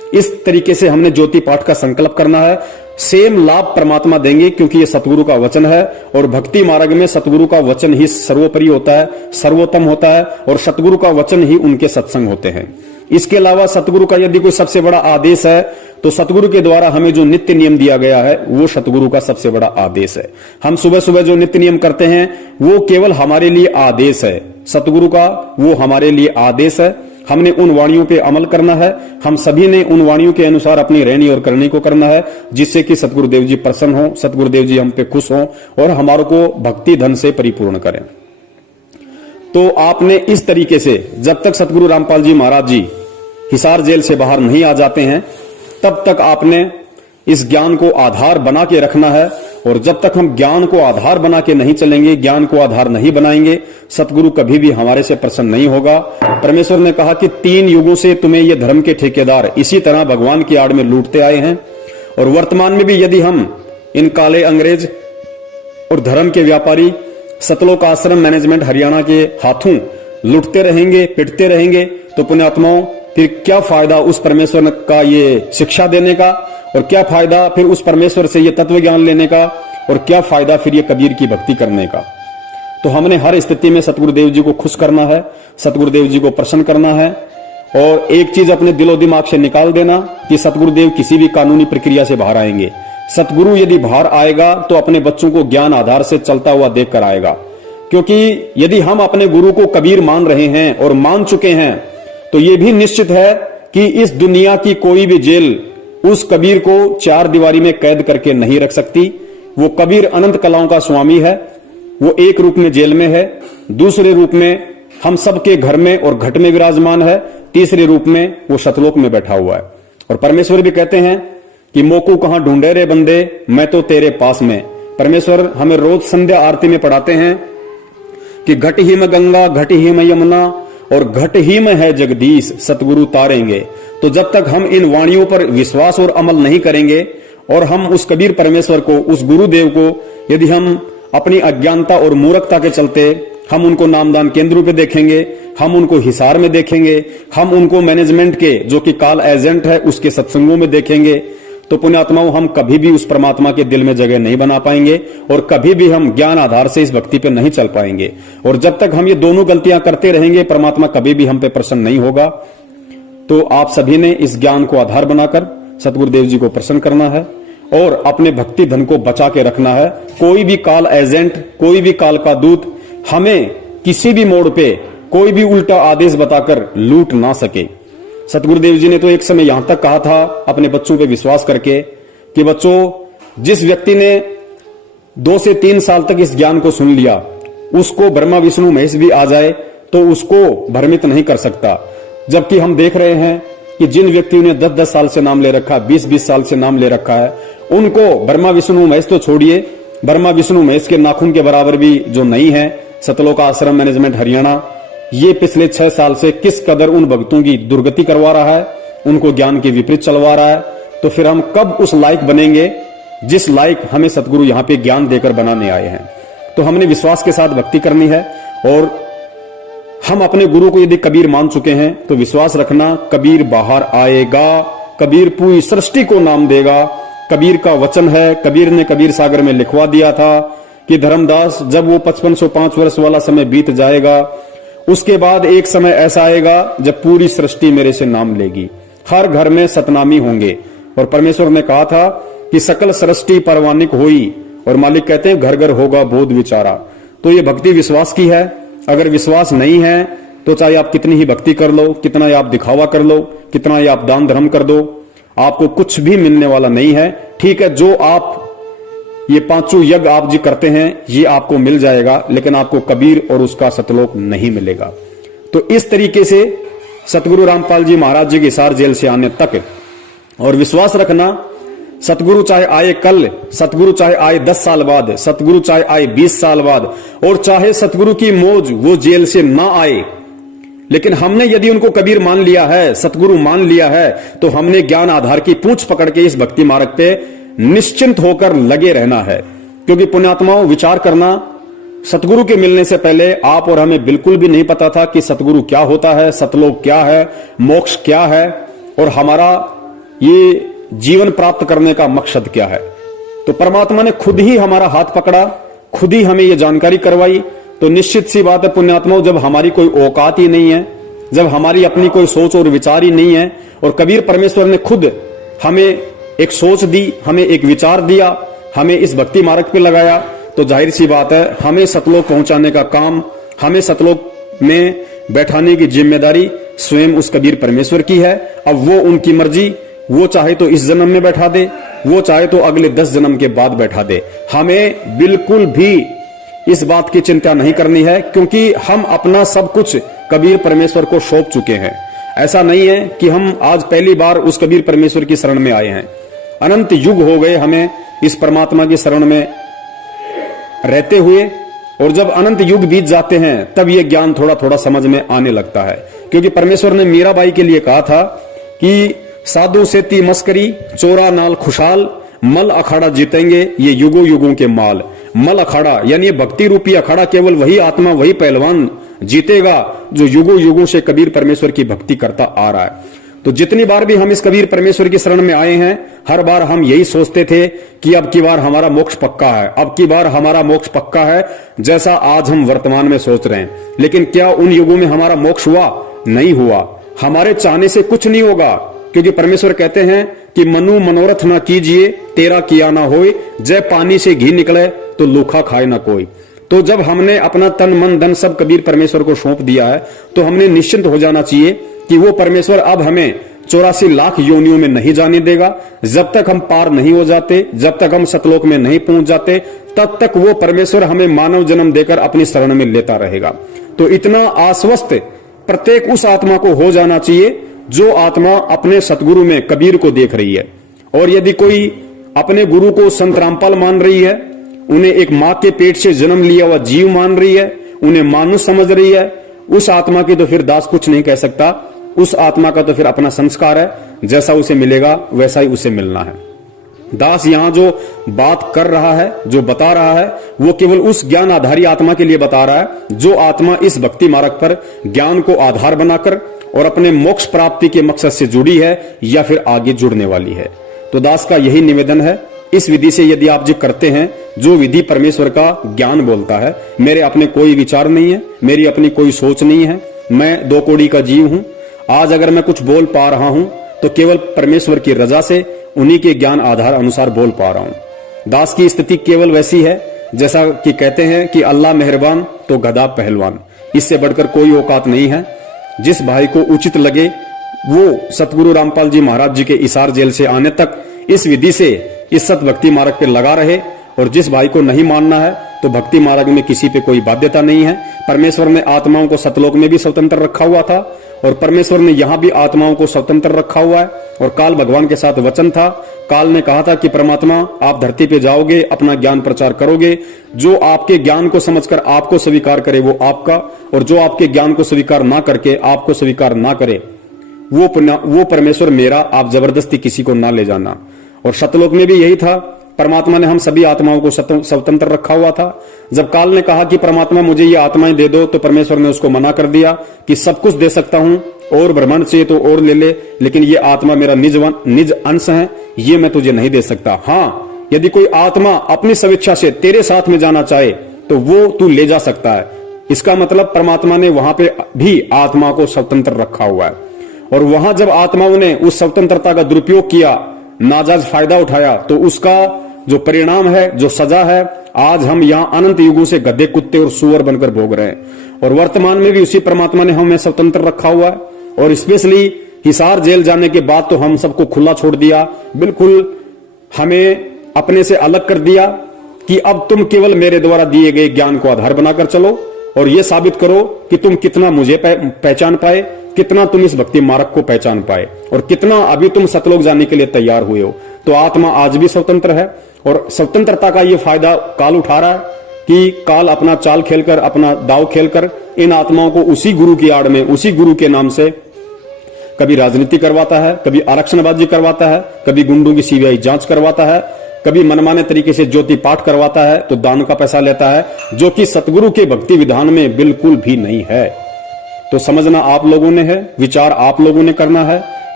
इस तरीके से हमने ज्योति पाठ का संकल्प करना है। सेम लाभ परमात्मा देंगे क्योंकि ये सतगुरु का वचन है और भक्ति मार्ग में सतगुरु का वचन ही सर्वोपरि होता है, सर्वोत्तम होता है और सतगुरु का वचन ही उनके सत्संग होते हैं। इसके अलावा सतगुरु का यदि कोई सबसे बड़ा आदेश है तो सतगुरु के द्वारा हमें जो नित्य नियम दिया गया है वो सतगुरु का सबसे बड़ा आदेश है। हम सुबह सुबह जो नित्य नियम करते हैं वो केवल हमारे लिए आदेश है, सतगुरु का वो हमारे लिए आदेश है। हमने उन वाणियों पे अमल करना है, हम सभी ने उन वाणियों के अनुसार अपनी रहनी और करनी को करना है, जिससे कि सतगुरुदेव जी प्रसन्न हो, सतगुरुदेव जी हम पे खुश हों और हमारे को भक्ति धन से परिपूर्ण करें। तो आपने इस तरीके से जब तक सतगुरु रामपाल जी महाराज जी हिसार जेल से बाहर नहीं आ जाते हैं तब तक आपने इस ज्ञान को आधार बना के रखना है। और जब तक हम ज्ञान को आधार बना के नहीं चलेंगे, ज्ञान को आधार नहीं बनाएंगे, सतगुरु कभी भी हमारे से प्रसन्न नहीं होगा। परमेश्वर ने कहा कि 3 युगों से तुम्हें ये धर्म के ठेकेदार इसी तरह भगवान की आड़ में लूटते आए हैं और वर्तमान में भी यदि हम इन काले अंग्रेज और धर्म के व्यापारी सतलोक आश्रम मैनेजमेंट हरियाणा के हाथों लुटते रहेंगे, पिटते रहेंगे, तो पुण्यात्माओं फिर क्या फायदा उस परमेश्वर का ये शिक्षा देने का, और क्या फायदा फिर उस परमेश्वर से ये तत्व ज्ञान लेने का, और क्या फायदा फिर ये कबीर की भक्ति करने का। तो हमने हर स्थिति में सतगुरुदेव जी को खुश करना है, सतगुरुदेव जी को प्रसन्न करना है। और एक चीज अपने दिलो दिमाग से निकाल देना कि सतगुरुदेव किसी भी कानूनी प्रक्रिया से बाहर आएंगे। सतगुरु यदि बाहर आएगा तो अपने बच्चों को ज्ञान आधार से चलता हुआ देख कर आएगा, क्योंकि यदि हम अपने गुरु को कबीर मान रहे हैं और मान चुके हैं तो यह भी निश्चित है कि इस दुनिया की कोई भी जेल उस कबीर को 4 दीवारी में कैद करके नहीं रख सकती। वो कबीर अनंत कलाओं का स्वामी है, वो एक रूप में जेल में है, दूसरे रूप में हम सबके घर में और घट में विराजमान है, तीसरे रूप में वो सतलोक में बैठा हुआ है। और परमेश्वर भी कहते हैं कि मोकू कहां ढूंढे रे बंदे, मैं तो तेरे पास में। परमेश्वर हमें रोज संध्या आरती में पढ़ाते हैं कि घट ही में गंगा, घट ही में यमुना और घट ही में है जगदीश, सतगुरु तारेंगे। तो जब तक हम इन वाणियों पर विश्वास और अमल नहीं करेंगे और हम उस कबीर परमेश्वर को, उस गुरुदेव को यदि हम अपनी अज्ञानता और मूर्खता के चलते हम उनको नामदान केंद्रों पे देखेंगे, हम उनको हिसार में देखेंगे, हम उनको मैनेजमेंट के जो कि काल एजेंट है उसके सत्संगों में देखेंगे, तो पुण्यात्माओं हम कभी भी उस परमात्मा के दिल में जगह नहीं बना पाएंगे और कभी भी हम ज्ञान आधार से इस भक्ति पे नहीं चल पाएंगे। और जब तक हम ये दोनों गलतियां करते रहेंगे परमात्मा कभी भी हम पे प्रसन्न नहीं होगा। तो आप सभी ने इस ज्ञान को आधार बनाकर सतगुरुदेव जी को प्रसन्न करना है और अपने भक्ति धन को बचा के रखना है। कोई भी काल एजेंट, कोई भी काल का दूत हमें किसी भी मोड़ पे कोई भी उल्टा आदेश बताकर लूट ना सके। सतगुरुदेव जी ने तो एक समय यहां तक कहा था अपने बच्चों पे विश्वास करके कि बच्चों, जिस व्यक्ति ने 2 से 3 साल तक इस ज्ञान को सुन लिया उसको ब्रह्मा विष्णु महेश भी आ जाए तो उसको भ्रमित नहीं कर सकता। जबकि हम देख रहे हैं कि जिन व्यक्तियों ने 10-10 साल से नाम ले रखा, 20-20 साल से नाम ले रखा है, उनको ब्रह्मा विष्णु महेश तो छोड़िए, ब्रह्मा विष्णु महेश के नाखून के बराबर भी जो नहीं है सतलोक आश्रम मैनेजमेंट हरियाणा, ये पिछले 6 साल से किस कदर उन भक्तों की दुर्गति करवा रहा है, उनको ज्ञान के विपरीत चलवा रहा है। तो फिर हम कब उस लायक बनेंगे जिस लायक हमें सतगुरु यहां पे ज्ञान देकर बनाने आए हैं। तो हमने विश्वास के साथ भक्ति करनी है और हम अपने गुरु को यदि कबीर मान चुके हैं तो विश्वास रखना कबीर बाहर आएगा, कबीर पूरी सृष्टि को नाम देगा। कबीर का वचन है, कबीर ने कबीर सागर में लिखवा दिया था कि धर्मदास जब वो 5505 वर्ष वाला समय बीत जाएगा उसके बाद एक समय ऐसा आएगा जब पूरी सृष्टि मेरे से नाम लेगी, हर घर में सतनामी होंगे। और परमेश्वर ने कहा था कि सकल सृष्टि परवानिक होई, और मालिक कहते हैं घर घर होगा बोध विचारा। तो ये भक्ति विश्वास की है। अगर विश्वास नहीं है तो चाहे आप कितनी ही भक्ति कर लो, कितना ही आप दिखावा कर लो, कितना ही आप दान धर्म कर दो, आपको कुछ भी मिलने वाला नहीं है। ठीक है, जो आप ये 5 यज्ञ आप जी करते हैं ये आपको मिल जाएगा, लेकिन आपको कबीर और उसका सतलोक नहीं मिलेगा। तो इस तरीके से सतगुरु रामपाल जी महाराज जी के हिसार जेल से आने तक, और विश्वास रखना सतगुरु चाहे आए कल, सतगुरु चाहे आए 10 साल बाद, सतगुरु चाहे आए 20 साल बाद, और चाहे सतगुरु की मौज वो जेल से ना आए, लेकिन हमने यदि उनको कबीर मान लिया है, सतगुरु मान लिया है, तो हमने ज्ञान आधार की पूंछ पकड़ के इस भक्ति मार्ग पे निश्चिंत होकर लगे रहना है। क्योंकि पुण्यात्माओं, विचार करना, सतगुरु के मिलने से पहले आप और हमें बिल्कुल भी नहीं पता था कि सतगुरु क्या होता है, सतलोक क्या है, मोक्ष क्या है, और हमारा ये जीवन प्राप्त करने का मकसद क्या है। तो परमात्मा ने खुद ही हमारा हाथ पकड़ा, खुद ही हमें ये जानकारी करवाई। तो निश्चित सी बात है पुण्यात्माओं, जब हमारी कोई औकात ही नहीं है, जब हमारी अपनी कोई सोच और विचार ही नहीं है, और कबीर परमेश्वर ने खुद हमें एक सोच दी, हमें एक विचार दिया, हमें इस भक्ति मार्ग पे लगाया, तो जाहिर सी बात है हमें सतलोक पहुंचाने का काम, हमें सतलोक में बैठाने की जिम्मेदारी स्वयं उस कबीर परमेश्वर की है। अब वो उनकी मर्जी, वो चाहे तो इस जन्म में बैठा दे, वो चाहे तो अगले 10 जन्म के बाद बैठा दे। हमें बिल्कुल भी इस बात की चिंता नहीं करनी है, क्योंकि हम अपना सब कुछ कबीर परमेश्वर को सौंप चुके हैं। ऐसा नहीं है कि हम आज पहली बार उस कबीर परमेश्वर की शरण में आए हैं। अनंत युग हो गए हमें इस परमात्मा की शरण में रहते हुए, और जब अनंत युग बीत जाते हैं तब ये ज्ञान थोड़ा थोड़ा समझ में आने लगता है। क्योंकि परमेश्वर ने मीराबाई के लिए कहा था कि साधु सेती मस्करी, चोरा नाल खुशहाल, मल अखाड़ा जीतेंगे ये युगों युगों के माल। मल अखाड़ा यानी भक्ति रूपी अखाड़ा केवल वही आत्मा, वही पहलवान जीतेगा जो युगों युगों से कबीर परमेश्वर की भक्ति करता आ रहा है। तो जितनी बार भी हम इस कबीर परमेश्वर की शरण में आए हैं, हर बार हम यही सोचते थे कि अब की बार हमारा मोक्ष पक्का है, अब की बार हमारा मोक्ष पक्का है, जैसा आज हम वर्तमान में सोच रहे हैं। लेकिन क्या उन युगों में हमारा मोक्ष हुआ? नहीं हुआ। हमारे चाहने से कुछ नहीं होगा, क्योंकि परमेश्वर कहते हैं कि मनु मनोरथ ना कीजिए, तेरा किया ना होए, जय पानी से घी निकले तो लूखा खाए ना कोई। तो जब हमने अपना तन मन धन सब कबीर परमेश्वर को सौंप दिया है, तो हमने निश्चिंत हो जाना चाहिए कि वो परमेश्वर अब हमें 84 लाख योनियों में नहीं जाने देगा। जब तक हम पार नहीं हो जाते, जब तक हम सतलोक में नहीं पहुंच जाते, तब तक वो परमेश्वर हमें मानव जन्म देकर अपनी शरण में लेता रहेगा। तो इतना आश्वस्त प्रत्येक उस आत्मा को हो जाना चाहिए जो आत्मा अपने सतगुरु में कबीर को देख रही है। और यदि कोई अपने गुरु को संत रामपाल मान रही है, उन्हें एक मां के पेट से जन्म लिया हुआ जीव मान रही है, उन्हें मानुष समझ रही है, उस आत्मा की तो फिर दास कुछ नहीं कह सकता। उस आत्मा का तो फिर अपना संस्कार है, जैसा उसे मिलेगा वैसा ही उसे मिलना है। दास यहां जो बात कर रहा है, जो बता रहा है, वो केवल उस ज्ञान आधारी आत्मा के लिए बता रहा है जो आत्मा इस भक्ति मार्ग पर ज्ञान को आधार बनाकर और अपने मोक्ष प्राप्ति के मकसद से जुड़ी है या फिर आगे जुड़ने वाली है। तो दास का यही निवेदन है, इस विधि से यदि आप जी करते हैं, जो विधि परमेश्वर का ज्ञान बोलता है, मेरे अपने कोई विचार नहीं है, मेरी अपनी कोई सोच नहीं है, मैं 2 कौड़ी का जीव हूं। आज अगर मैं कुछ बोल पा रहा हूं तो केवल परमेश्वर की रजा से, उन्हीं के ज्ञान आधार अनुसार बोल पा रहा हूं। दास की स्थिति केवल वैसी है जैसा कि कहते हैं कि अल्लाह मेहरबान तो गधा पहलवान, इससे बढ़कर कोई औकात नहीं है। जिस भाई को उचित लगे वो सतगुरु रामपाल जी महाराज जी के इसार जेल से आने तक इस विधि से इस सत भक्ति मार्ग पर लगा रहे, और जिस भाई को नहीं मानना है तो भक्ति मार्ग में किसी पे कोई बाध्यता नहीं है। परमेश्वर ने आत्माओं को सतलोक में भी स्वतंत्र रखा हुआ था, और परमेश्वर ने यहां भी आत्माओं को स्वतंत्र रखा हुआ है। और काल भगवान के साथ वचन था, काल ने कहा था कि परमात्मा आप धरती पे जाओगे, अपना ज्ञान प्रचार करोगे, जो आपके ज्ञान को समझकर आपको स्वीकार करे वो आपका, और जो आपके ज्ञान को स्वीकार ना करके आपको स्वीकार ना करे वो परमेश्वर मेरा, आप जबरदस्ती किसी को ना ले जाना। और सतलोक में भी यही था, परमात्मा ने हम सभी आत्माओं को स्वतंत्र रखा हुआ था। जब काल ने कहा कि परमात्मा मुझे ये आत्माएं दे दो, तो परमेश्वर ने उसको मना कर दिया कि सब कुछ दे सकता हूं, और ब्रह्मांड चाहिए तो और ले ले, लेकिन ये आत्मा मेरा निज अंश है, ये मैं तुझे नहीं दे सकता। हाँ, यदि कोई आत्मा अपनी स्वेच्छा से तेरे साथ में जाना चाहे तो वो तू ले जा सकता है। इसका मतलब परमात्मा ने वहां पे भी आत्मा को स्वतंत्र रखा हुआ है। और वहां जब आत्माओं ने उस स्वतंत्रता का दुरुपयोग किया, नाजायज फायदा उठाया, तो उसका जो परिणाम है, जो सजा है, आज हम यहां अनंत युगों से गधे, कुत्ते और सुअर बनकर भोग रहे हैं। और वर्तमान में भी उसी परमात्मा ने हमें स्वतंत्र रखा हुआ है। और स्पेशली हिसार जेल जाने के बाद तो हम सबको खुला छोड़ दिया, बिल्कुल हमें अपने से अलग कर दिया कि अब तुम केवल मेरे द्वारा दिए गए ज्ञान को आधार बनाकर चलो, और यह साबित करो कि तुम कितना मुझे पहचान पाए, कितना तुम इस भक्ति मार्ग को पहचान पाए, और कितना अभी तुम सतलोक जाने के लिए तैयार हुए हो। तो आत्मा आज भी स्वतंत्र है, और स्वतंत्रता का ये फायदा काल उठा रहा है कि काल अपना चाल खेलकर, अपना दाव खेलकर इन आत्माओं को उसी गुरु की आड़ में, उसी गुरु के नाम से कभी राजनीति करवाता है, कभी आरक्षणबाजी करवाता है, कभी गुंडों की सीबीआई जांच करवाता है, कभी मनमाने तरीके से ज्योति पाठ करवाता है, तो दान का पैसा लेता है, जो कि सतगुरु के भक्ति विधान में बिल्कुल भी नहीं है। तो समझना आप लोगों ने है, विचार आप लोगों ने करना है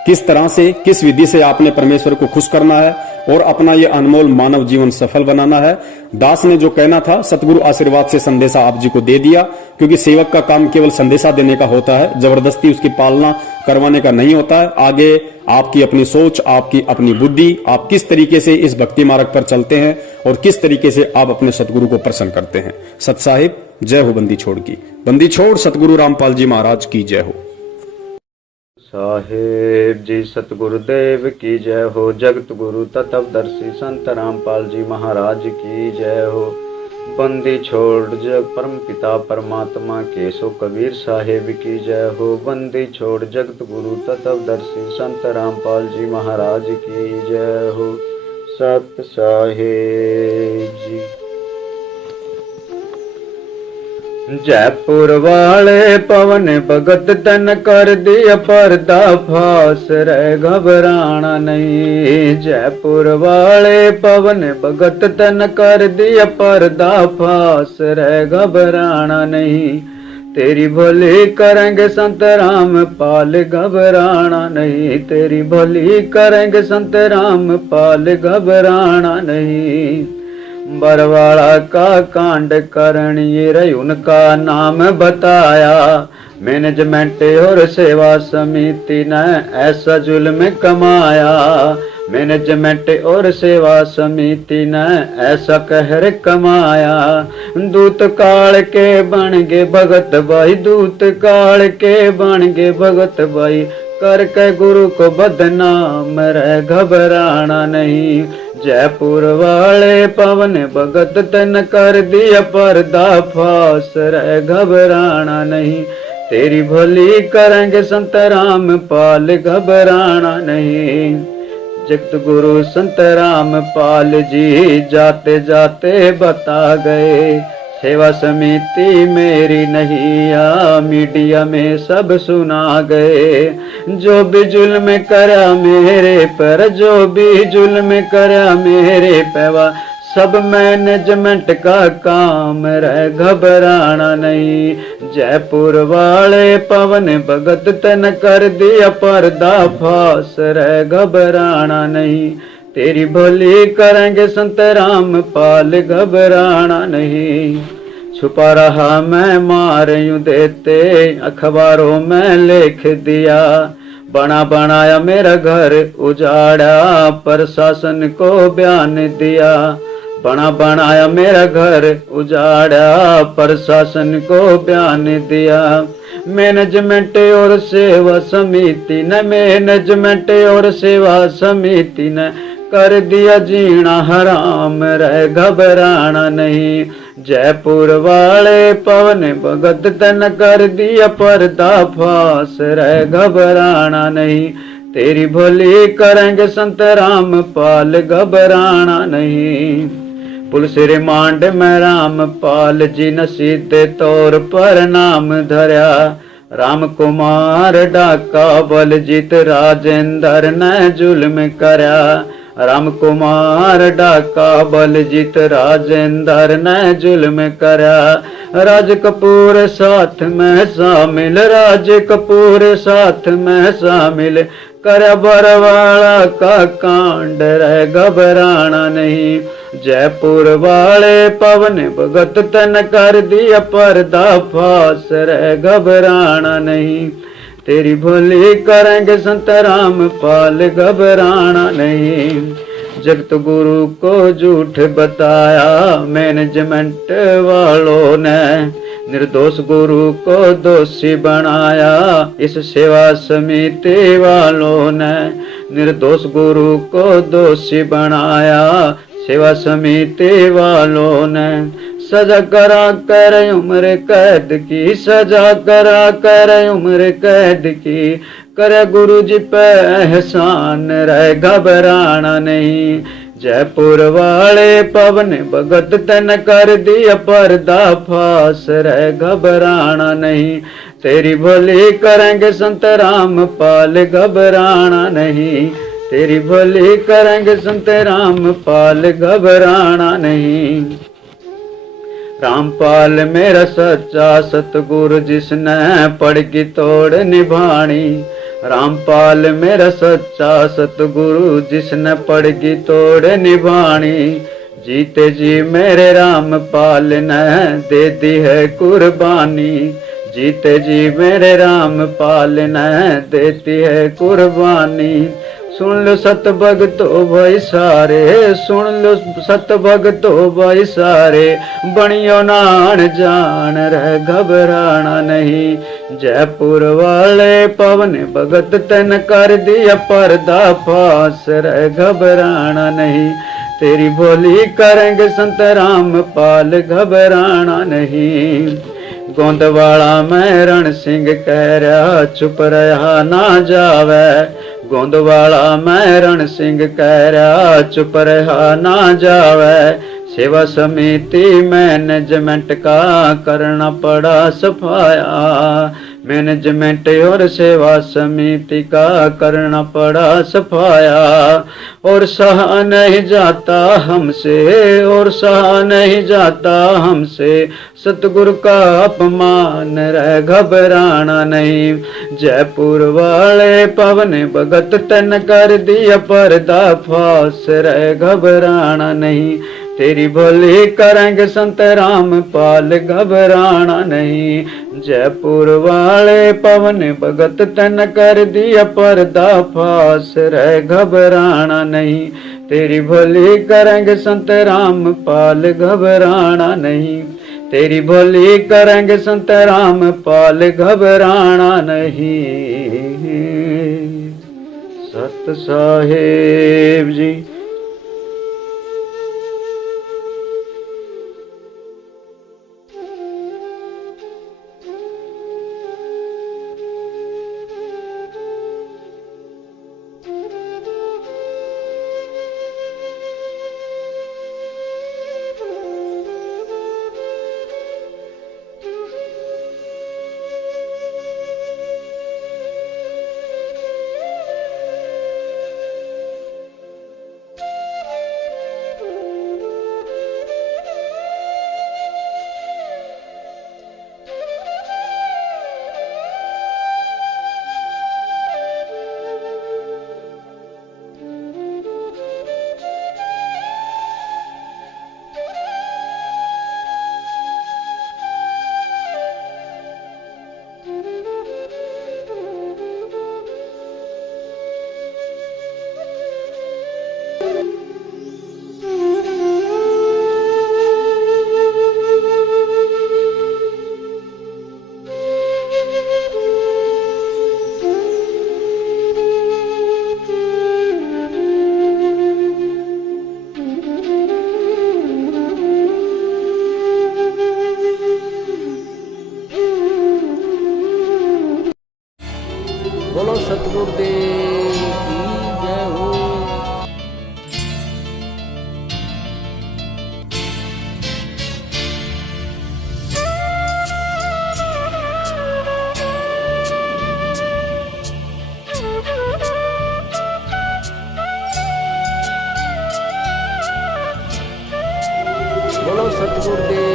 किस तरह से, किस विधि से आपने परमेश्वर को खुश करना है और अपना ये अनमोल मानव जीवन सफल बनाना है। दास ने जो कहना था सतगुरु आशीर्वाद से संदेशा आप जी को दे दिया, क्योंकि सेवक का काम केवल संदेशा देने का होता है, जबरदस्ती उसकी पालना करवाने का नहीं होता है। आगे आपकी अपनी सोच, आपकी अपनी बुद्धि, आप किस तरीके से इस भक्ति मार्ग पर चलते हैं और किस तरीके से आप अपने सतगुरु को प्रसन्न करते हैं। सत साहिब जय हो बंदी छोड़ की। बंदी छोड़ सतगुरु रामपाल जी महाराज की जय हो। साहेब जी सतगुरुदेव की जय हो। जगत गुरु तत्वदर्शी संत रामपाल जी महाराज की जय हो। बंदी छोड़ जग परम पिता परमात्मा केशव कबीर साहेब की जय हो। बंदी छोड़ जगत गुरु तत्वदर्शी संत रामपाल जी महाराज की जय हो। सत साहेब जी। जयपुर वाले पवन भगत तन कर दिया पर्दा फास, रे घबराना नहीं। जयपुर वाले पवन भगत तन कर दिया पर्दा फास, रे घबराना नहीं। तेरी भली करेंगे संत राम पाल, घबराना नहीं। तेरी भली करेंगे संत राम पाल, घबराना नहीं। बरवाड़ा का कांड करण ये रही उनका नाम बताया। मैनेजमेंट और सेवा समिति ने ऐसा जुल्म कमाया। मैनेजमेंट और सेवा समिति ने ऐसा कहर कमाया। दूत काल के बन गे भगत भाई, दूत काल के बन गे भगत भाई। करके गुरु को बदनाम, रे घबराना नहीं। जयपुर वाले पवन भगत तन कर दिया पर्दा फास, रे घबराना नहीं। तेरी भली करेंगे संत राम पाल, घबराना नहीं। जगत गुरु संत राम पाल जी जाते जाते बता गए, सेवा समिति मेरी नहीं आ, मीडिया में सब सुना गए। जो भी जुल्म करा मेरे पर, जो भी जुल्म करा मेरे पैवा, सब मैनेजमेंट का काम, रे घबराना नहीं। जयपुर वाले पवन भगत तन कर दिया पर्दा फास, रे घबराना नहीं। तेरी भली करेंगे संत राम पाल, घबराना नहीं। छुपा रहा मैं मार यूं देते, अखबारों में लिख दिया। बना बनाया मेरा घर उजाड़ा, प्रशासन को बयान दिया। बना बनाया मेरा घर उजाड़ा, प्रशासन को बयान दिया। मैनेजमेंट और सेवा समिति ने, मैनेजमेंट और सेवा समिति ने कर दिया जीना हराम, रे घबराना नहीं। जयपुर वाले पवन भगत तन कर दिया पर्दा फास, रे घबराना नहीं। तेरी भली करेंगे संत राम पाल, घबराना नहीं। पुलिस रिमांड में रामपाल जी ने सीधे तौर पर नाम धरा। राम कुमार डाका बलजीत राजेंद्र ने जुल्म करा। राम कुमार डाका बलजीत राजेंद्र ने जुल्म करा। राज कपूर साथ में शामिल, राज कपूर साथ में शामिल। कर बरवाड़ा का कांड, रे घबराना नहीं। जयपुर वाले पवन भगत तन कर दिया पर्दा फास, रे घबराना नहीं। तेरी भली करेंगे संत राम पाल, घबराना नहीं। जगत गुरु को झूठ बताया मैनेजमेंट वालों ने, निर्दोष गुरु को दोषी बनाया इस सेवा समिति वालों ने। निर्दोष गुरु को दोषी बनाया सेवा समिति वालों ने। सजा करा कर उम्र कैद की, सजा करा कर उम्र कैद की। करे गुरु जी पे एहसान, रहे घबराना नहीं। जयपुर वाले पवन भगत तन कर दिया पर्दा फास, रहे घबराना नहीं। तेरी भली करेंगे संत राम पाल, घबराना नहीं। तेरी भली करेंगे संत राम पाल, घबराना नहीं। रामपाल मेरा सच्चा सतगुरु जिसने पड़ की तोड़ निभानी। रामपाल मेरा सच्चा सतगुरु, जिसने पड़गी तोड़ निभानी। जीते जी मेरे रामपाल ने दे दी है कुर्बानी। जीते जी मेरे रामपाल ने देती है कुर्बानी। सुन लो सत भगतो भाई सारे, सुन लो सत भगतो भाई सारे, बनियो नान जान रह घबराना नहीं। जयपुर वाले पवन भगत तन कर दिया पर्दा फास, रह घबराना नहीं। तेरी बोली करेंगे संत रामपाल, घबराना नहीं। गोंदवाला में रण सिंह कह रहा, चुप रहा ना जावे। गोंदवाला में रण सिंह कह रहा, चुप रहा ना जावे। सेवा समिति मैनेजमेंट का करना पड़ा सफाया। मैनेजमेंट और सेवा समिति का करना पड़ा सफाया। और सहा नहीं जाता हमसे, और सहा नहीं जाता हमसे, सतगुरु का अपमान, रह घबराना नहीं। जयपुर वाले पवन भगत तन कर दिया पर्दा फास, रह घबराना नहीं। तेरी भली करेंगे संत रामपाल, घबराना नहीं। जयपुर वाले पवन भगत तन कर दिया पर्दा फास, रह घबराना नहीं। तेरी भली करेंगे संत रामपाल, घबराना नहीं। तेरी भली करेंगे संत रामपाल, घबराना नहीं। सत साहेब जी। बोलो सतगुरुदेव की जय हो। बोलो सतगुरुदेव